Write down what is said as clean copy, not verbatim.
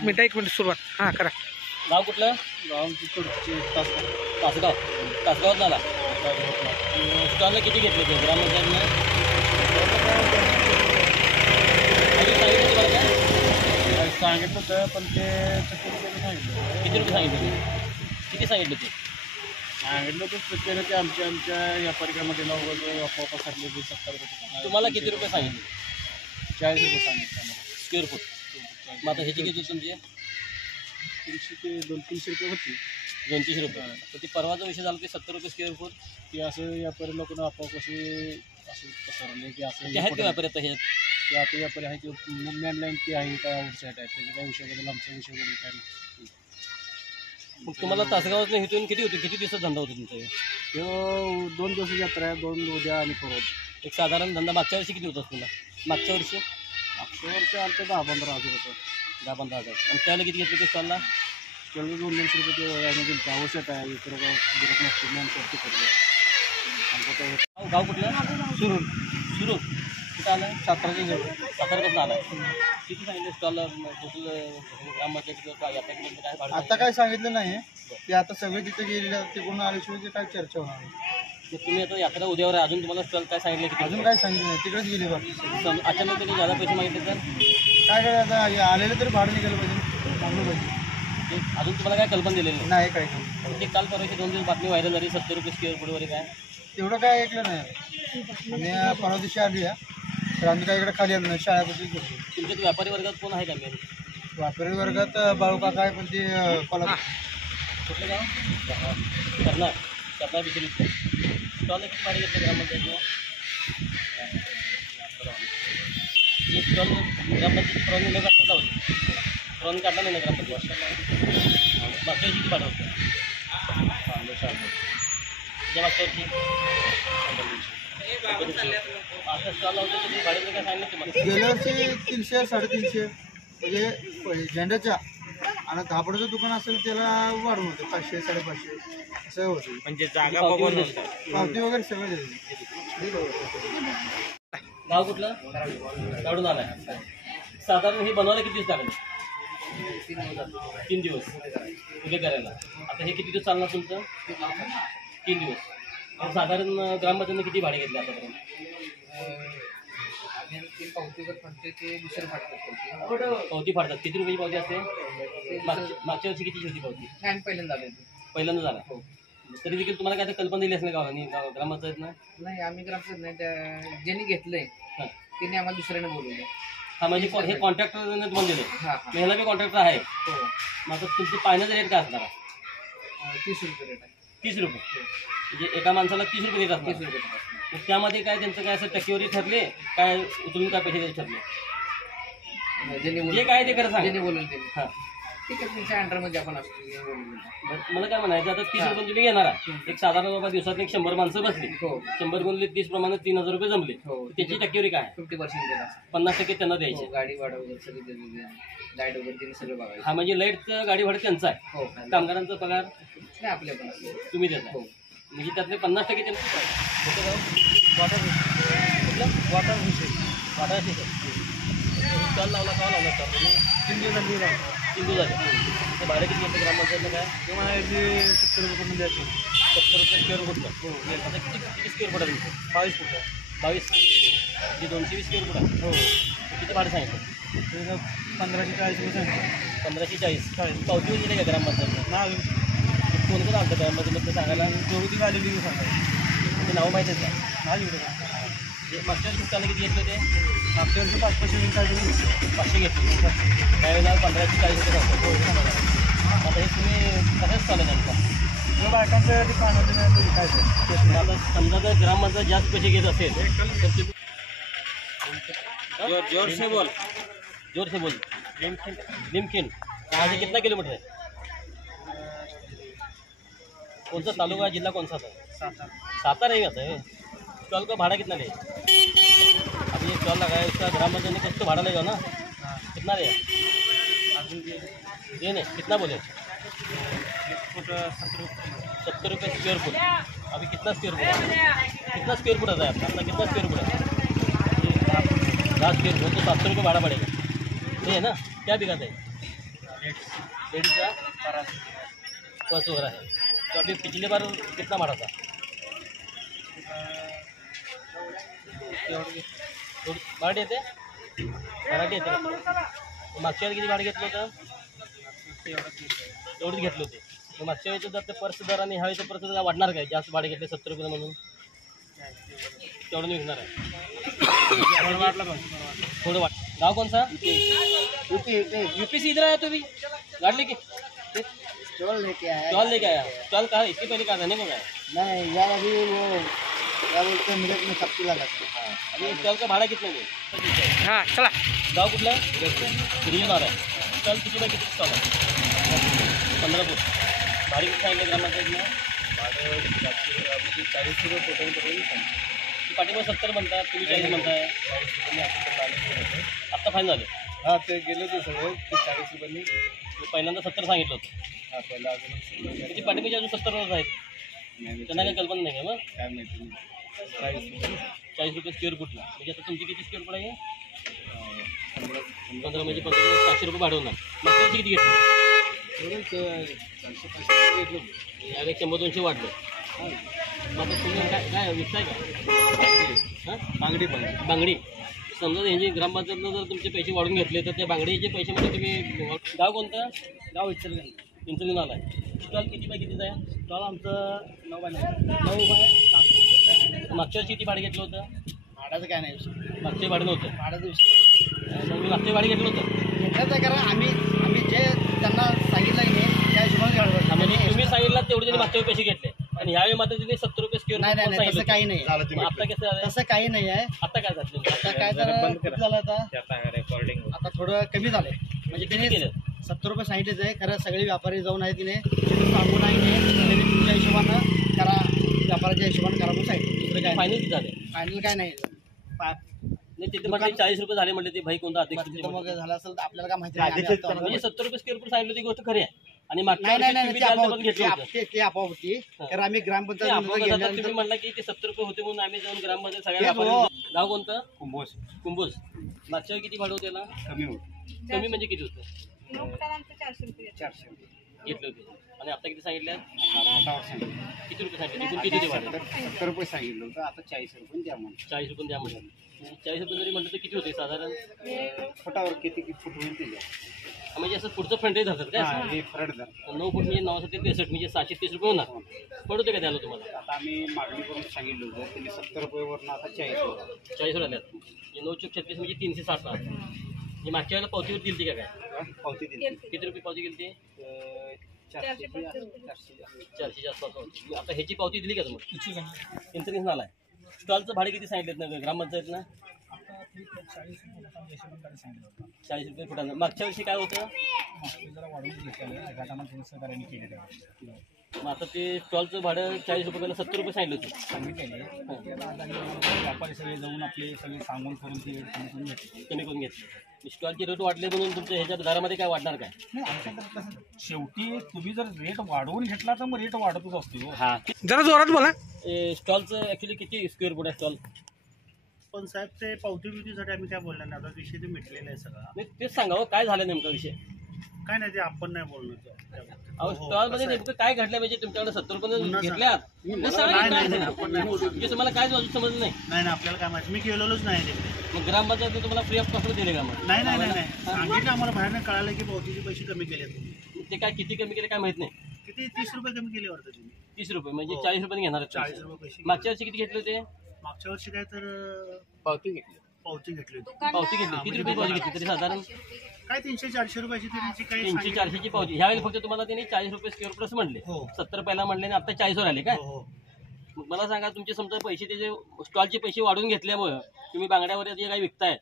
एक मिनिट सुरुवात हां करा. गाव कुठलं? गाव तासगाव. तासगावात झाला. स्टॉलला किती घेतले ते ग्रामपंचायतनं? सांगितलं होतं पण ते 70 रुपये सांगितलं. किती रुपये सांगितले? किती सांगितले ते? सांगितलं होतं चुकीनं ते आमच्या व्यापारिकामध्ये आपोआप ठरले 70 रुपये. तुम्हाला किती रुपये सांगितले? 40 रुपये सांगितलं स्क्वेअर फूट. मग आता ह्याची किती तुमची? 300 ते 200-300 रुपये होती. 200 रुपये. तर ती परवाचा विषय झाला ते 70 रुपये स्क्वेअर फूट. की असं व्यापारी लोकांना आपोआप असं पसरले की असं ते आहेत का व्यापारी आता हे? ते आता व्यापारी आहे की मॅनलाईन ते आहे काय आउटसाईड आहे त्याच्या काय विषयाबद्दल आमचा विषय वगैरे काय नाही. मग तुम्हाला तासगावात इथून किती होते? किती दिवसात धंदा होतो तुमचा? तो 2 दिवसाची यात्रा आहे. 2 उद्या आणि परवा. एक साधारण धंदा मागच्या वर्षी किती होता तुम्हाला? मागच्या वर्षी आमचं 10-15 हजार रुपये. 10-15 हजार. आणि त्याला किती घेतले ते स्टॉलला? त्याला 200 रुपये ते यामध्ये आवश्यक आहे. इतर गाव गिरत नसते मॅन करते आमचं. गाव कुठलं? सुरू. कुठं आलं? सातारापासून आला. किती सांगितलं स्टॉलला? ग्रामपंचायत काय यात्रा आता काय सांगितलं नाही ते. आता सगळे तिथे गेलेले तिकडून आल्याशिवाय काय चर्चा होणार नाही. तुम्ही आता यात्रा उद्यावर आहे, अजून तुम्हाला स्टॉल काय सांगितलं? किती? अजून काय सांगितलं नाही. तिकडेच गेले बाकी. अचानक त्यांनी जादा पैसे मागितले तर काय काय आता आलेलं तरी भाडं निघालं पाहिजे. चांगलं पाहिजे. अजून तुम्हाला काय कल्पना दिलेली नाही काय ते काल परवाची 2 दिवस बातमी व्हायरल झाली 70 रुपये स्क्वेअर फूट वगैरे काय तेवढं काय ऐकलं नाही. आणि परवा दिवशी आली तर आम्ही काय इकडे खाली आलो नाही. शाळेपासून घेतो. तुमच्यात व्यापारी वर्गात कोण आहे का मेन? व्यापारी वर्गात बाळूकाका आहे पण ते कोल्हापूर. कुठलं गाव? करणार बिशेल स्टॉल किती भाडे घेतले ग्रामपंचायतीला? स्टॉल ग्रामपंचायत परवानगी न काढता होती. परवानगी काढला नाही ना ग्रामपंचायत? मागच्या वर्षी किती भाडं होतं? त्या मागच्या वर्षी आता स्टॉल लावतो तुम्ही भाडे काय सांगितलं तुम्हाला? गेल्या वर्षी 300-350 म्हणजे झेंड्याच्या आणि कापडाचं दुकान असेल त्याला वाढून होतं 500-550 असं होतं. म्हणजे जागा बघून पावती वगैरे सगळं गाव कुठलं? काढून आलाय. साधारण हे बनवायला किती दिवस लागले? 3 दिवस उभे करायला. आता हे किती दिवस चालणार तुमचं? 3 दिवस. साधारण ग्रामपंचायतीने किती भाडे घेतले आतापर्यंत? पावती फाडतात. किती रुपयाची पावती असते? मागच्या वर्षी कितीची होती पावती? पहिल्यांदा झाला. तरी देखील तुम्हाला काय कल्पना दिली असं गावानी ग्रामपंचायतनं? नाही आम्ही ग्रामपंचायत नाही. त्या ज्यांनी घेतलंय त्यांनी आम्हाला दुसऱ्याने बोलवलं. हा म्हणजे हे कॉन्ट्रॅक्टरने तुम्हाला दिले? ह्याला बी कॉन्ट्रॅक्टर आहे. मग आता तुमचं पाण्याचा रेट काय असणार? 30 रुपये रेट आहे. 30 रुपये. म्हणजे एका माणसाला 30 रुपये देतात. 30 रुपये. मग त्यामध्ये काय त्यांचं काय असं टक्केवारी ठरले काय उचलून काय पैसे द्यायचे ठरले? जे काय ते खरं सांग. बोलवलं ते हां ठीक आहे. तुमच्या अंडरमध्ये आपण असतो. मला काय म्हणायचं आता 30 रुपये तुम्ही घेणार एक साधारण बाबा दिवसात 100 माणसं बसली. 100 गुणले 30 प्रमाणे 3000 रुपये जमले. त्याची टक्केवारी काय? 50% देणार. 50% त्यांना द्यायचे. गाडी भाडं वगैरे सगळं लाईट वगैरे त्यांनी सगळं बघायचं. हा म्हणजे लाईटचं गाडी भाडं त्यांचा आहे. कामगारांचा पगार नाही आपल्या पण तुम्ही देता. म्हणजे त्यातले 50% त्यांना स्टॉल लावला का लावला स्टॉल? 3 दिवस झाली. 3 दिवस झाले. भाडं किती घेतलं ग्रामपंचायतनं काय? ते म्हणायचे 70 रुपये म्हणजे 70 रुपये स्क्वेअर फुटलं. आता किती स्क्वेअर फूट आहे तुमचं? 22 फूट. 22 म्हणजे 220 स्क्वेअर फूट आहे. हो. किती भाडं सांगितलं? 1540 रुपये सांगितलं. 1540. पावती वगैरे का ग्रामपंचायतनं? ना कोण कोण आलं ग्रामपंचायतमध्ये सांगायला? चौथी आलेली सांगायला. ते नाव माहिती आहे का? नाही एवढं. मागच्या वर्षी त्याला किती घेतलं ते? मागच्या वर्षी 500 काढले. 500 घेतले. त्यावेळेला 1540 रुपये सांगतो. आता हे तुम्ही कशाच चालू आहे नेमका? बायकांचं ते पाण्याचं काय आता समजा जर ग्रामपंचायत जास्त पैसे घेत असेल तर जोर से बोल. जोर से बोल. निमखिन यहाँ से कितना किलोमीटर है? कौन सा तालुका जिला कौन सा था? सातारा ही आता है. स्टॉल का भाड़ा कितना लेगा? अभी ये स्टॉल लगाया उसका ग्रामपंचायत ने कुछ तो भाड़ा लेगा ना? कितना रहेगा? ये नहीं कितना बोले? 70 रुपये स्क्वेयर फुट. अभी कितना स्क्वेयर फुट है? कितना स्क्वेयर फुट आता है आपका? कितना स्क्वेयर फुट है? 10 स्क्वेयर फुट तो 700 रुपये भाड़ा पड़ेगा. ये है ना? क्या बिकाता है? डेढ़ का बस हो रहा है। तो अभी पिछले बार कितना भाड़ा था? भाडे येते मराठी येते मागच्या वेळी किती भाडे घेतलं होतं? एवढंच घेतलं होते. मग मागच्या वेळेचं जर ते पर्स दर आणि ह्यावेळेचं पर्स दर वाढणार काय? जास्त भाडे घेतले 70 रुपये म्हणून तेवढं निघणार आहे. थोडं वाट. गाव कौन सा? यूपी से इधर आया तो भी गाड़ी लेके स्टॉल लेके आया स्टॉल लेके आया. स्टॉल कहा? इसके पहले कहा रहने को गया? नहीं यार, अभी वो क्या बोलते हैं मिनट में सबकी लगा हाँ. अभी स्टॉल का भाड़ा कितना है? हां चला. गाव कुठला? रिजन आ रहा है. स्टॉल किती बाय किती स्टॉल आहे? 15 फूट. भाडे किती सांगितलं ग्रामपंचायतनं? भाडं 40 रुपये पोटापर्यंत पाठीमागे 70 म्हणतात, तुम्ही 40 म्हणताय. आत्ता फाईन झाले. हाँ ते गेले ते सगळे ते 40 रुपयांनी. पहिल्यांदा 70 सांगितलं होतं. हा पहिला अजून किती पाठीमागे अजून 70 रोज आहेत. त्यांना काही कल्पना नाही का मग? काय माहिती नाही. 40 रुपये स्क्वेअर फुटला. म्हणजे आता तुमची किती स्क्वेअर फूट आहे? 15 म्हणजे 700 रुपये भाडं होणार. मग त्याची किती घेतली? यावेळी 100-200 वाढलं. मग आता तुम्ही काय विकताय का? हां बांगडी बांगडी. समजा ह्यांची ग्रामपंचायतनं जर तुमचे पैसे वाढून घेतले तर त्या बांगडीचे पैशामध्ये तुम्ही गाव कोणतं? गाव इचलगंज. इंचली नाला आहे. स्टॉल किती बाय कितीचा आहे? स्टॉल आमचं 9 बाय 7. मागच्या वर्षी किती भाडे घेतलं होतं? भाड्याचं काय नाही विषय. मागचे भाडे नव्हतं. भाड्याचं विषय मग मी मागचे भाडे घेतलं होतं. घेतलं तर करा. आम्ही जे त्यांना सांगितलं की नाही त्या हिशोबाने घ्यावं. म्हणजे तुम्ही सांगितलं तेवढे त्यांनी मागच्या वेळी पैसे घेतले आणि ह्यावेळी मात्र तिने 70 रुपये स्क्वेअर नाही नाही तसं काही नाही. आता कसं झालं? तसं काही नाही आहे. आता काय झालं? आता काय तर किती झालं आता थोडं कमी झालंय. म्हणजे किती तिने केलं? 70 रुपये सांगितलेच आहे. खरं सगळे व्यापारी जाऊन आहे तिने सांगून आहे त्यांनी तुमच्या हिशोबानं करा, व्यापाराच्या हिशोबानं करा म्हणून सांगितलं. दुसरं काय फायनल झाले फायनल काय नाही. नाही तिथे म्हटले 40 रुपये झाले म्हटले ते भाई कोणता अध्यक्ष तिथं मग झालं असेल तर आपल्याला काय माहिती नाही. आम्ही आता- म्हणजे 70 रुपये स्क्वेअर फूट सांगितलं ती गोष्ट खरी आहे. आणि मागच्या नाही नाही वर्षी नाही तुम्ही ते त्याला आपोआप पण घेतलं होतं. ते आपोआप होती. कारण आम्ही नाही, ग्रामपंचायत आपण आता तुम्ही गेल्यानंतर म्हणला की ते 70 रुपये होते म्हणून आम्ही जाऊन ग्राममध्ये सगळ्या तेच हो. व्यापाऱ्यांना- गाव कोणतं? कुंभोज कुंभोज. मागच्या वेळी किती भाडं होतं त्याला? कमी होत. कमी म्हणजे किती होतं? 400 घेतले होते. आणि आता किती सांगितलं? हातावर सांगितलं. किती रुपये सांगितले? एकूण किती भाडं? 70 रुपये सांगितलं होतं. आता 40 रुपये द्या म्हणून. 40 रुपये द्या म्हणलं. 40 रुपये जरी म्हटलं तर किती होते साधारण? फुटावर किती फूट होईल ते द्या. म्हणजे असं पुढचं फ्रंटेज धरतात काय? हे फरड द्या. 9 फूट म्हणजे 963 म्हणजे 730 रुपये होणार. पडतो का त्याला तुम्हाला? आता आम्ही मागणी करून सांगितलं होतं त्यांनी 70 रुपयेवरनं आता 40 होतं. 40 वर आल्यात. म्हणजे 9 चौक 36 म्हणजे 360 राहतात. म्हणजे मागच्या वेळेला पावतीवर दिली का काय? पावती दिली. किती रुपये पावती गेली? 400 400च्या आसपास पावती. आता ह्याची पावती दिली का तुम्हाला? इन्शुरन्स आला आहे. स्टॉलचं भाडे किती सांगितलेत ना ग्रामपंचायतनं? 40 रुपये फुटानं. मागच्या वर्षी काय होतं? मग आता ते स्टॉलचं भाडं 40 रुपयाला 70 रुपये सांगितलं होतं. व्यापारी सगळे जाऊन आपले सगळे सांगून करून ते कमी करून घेतले. स्टॉलचे रेट वाढले म्हणून तुमच्या ह्याच्या दरामध्ये काय वाढणार काय? नाही आमच्याकडे कसं शेवटी तुम्ही जर रेट वाढवून घेतला तर मग रेट वाढतच असतो. हां. जरा जोरात बोला. स्टॉलचं ॲक्च्युली किती स्क्वेअर फूट आहे स्टॉल? पण साहेब ते पावती बिवतीसाठी आम्ही काय बोलणार नाही. आता विषय ते मिटलेला आहे सगळा. नाही तेच सांगावं काय झालं नेमका विषय? काय नाही ते आपण नाही बोलणार. अहो स्टॉलमध्ये नेमकं काय घडलं म्हणजे तुमच्याकडे 70 रुपये घेतल्यात? नाही, नाही, आपण नाही बोलू. म्हणजे तुम्हाला काय अजून समजलं नाही? नाही नाही आपल्याला काय माहिती. मी गेलेलोच नाही तिकडे. मग ग्रामपंचायत तुम्हाला फ्री ऑफ कॉस्ट दिले का मग? नाही नाही नाही नाही सांगितलं आम्हाला बाहेरनं कळालं की पावतीचे पैसे कमी केले तुम्ही. ते काय किती कमी केले काय माहित नाही. किती 30 रुपये कमी केले वाटतं तुम्ही. 30 रुपये म्हणजे हो. 40 रुपये घेणार आहेत 40 तुम्ही. रुपये पैसे. मागच्या वर्षी किती घेतले होते? मागच्या वर्षी काय तर पावती घेतली. पावती घेतली होती. पावती घेतली. किती रुपये पावती घेतली तरी साधारण? काय 300-400 रुपयाची त्यांची काही 300-400ची पावती. ह्यावेळी फक्त तुम्हाला त्यांनी 40 रुपये स्क्वेअर फूट असं म्हणले. हो. 70 पहिला म्हणले आणि आता 40 वर आले काय? हो हो. मग मला सांगा तुमचे समजा पैसे त्याचे स्टॉलचे पैसे वाढवून घेतल्यामुळे तुम्ही बांगड्यावर जे काही विकताय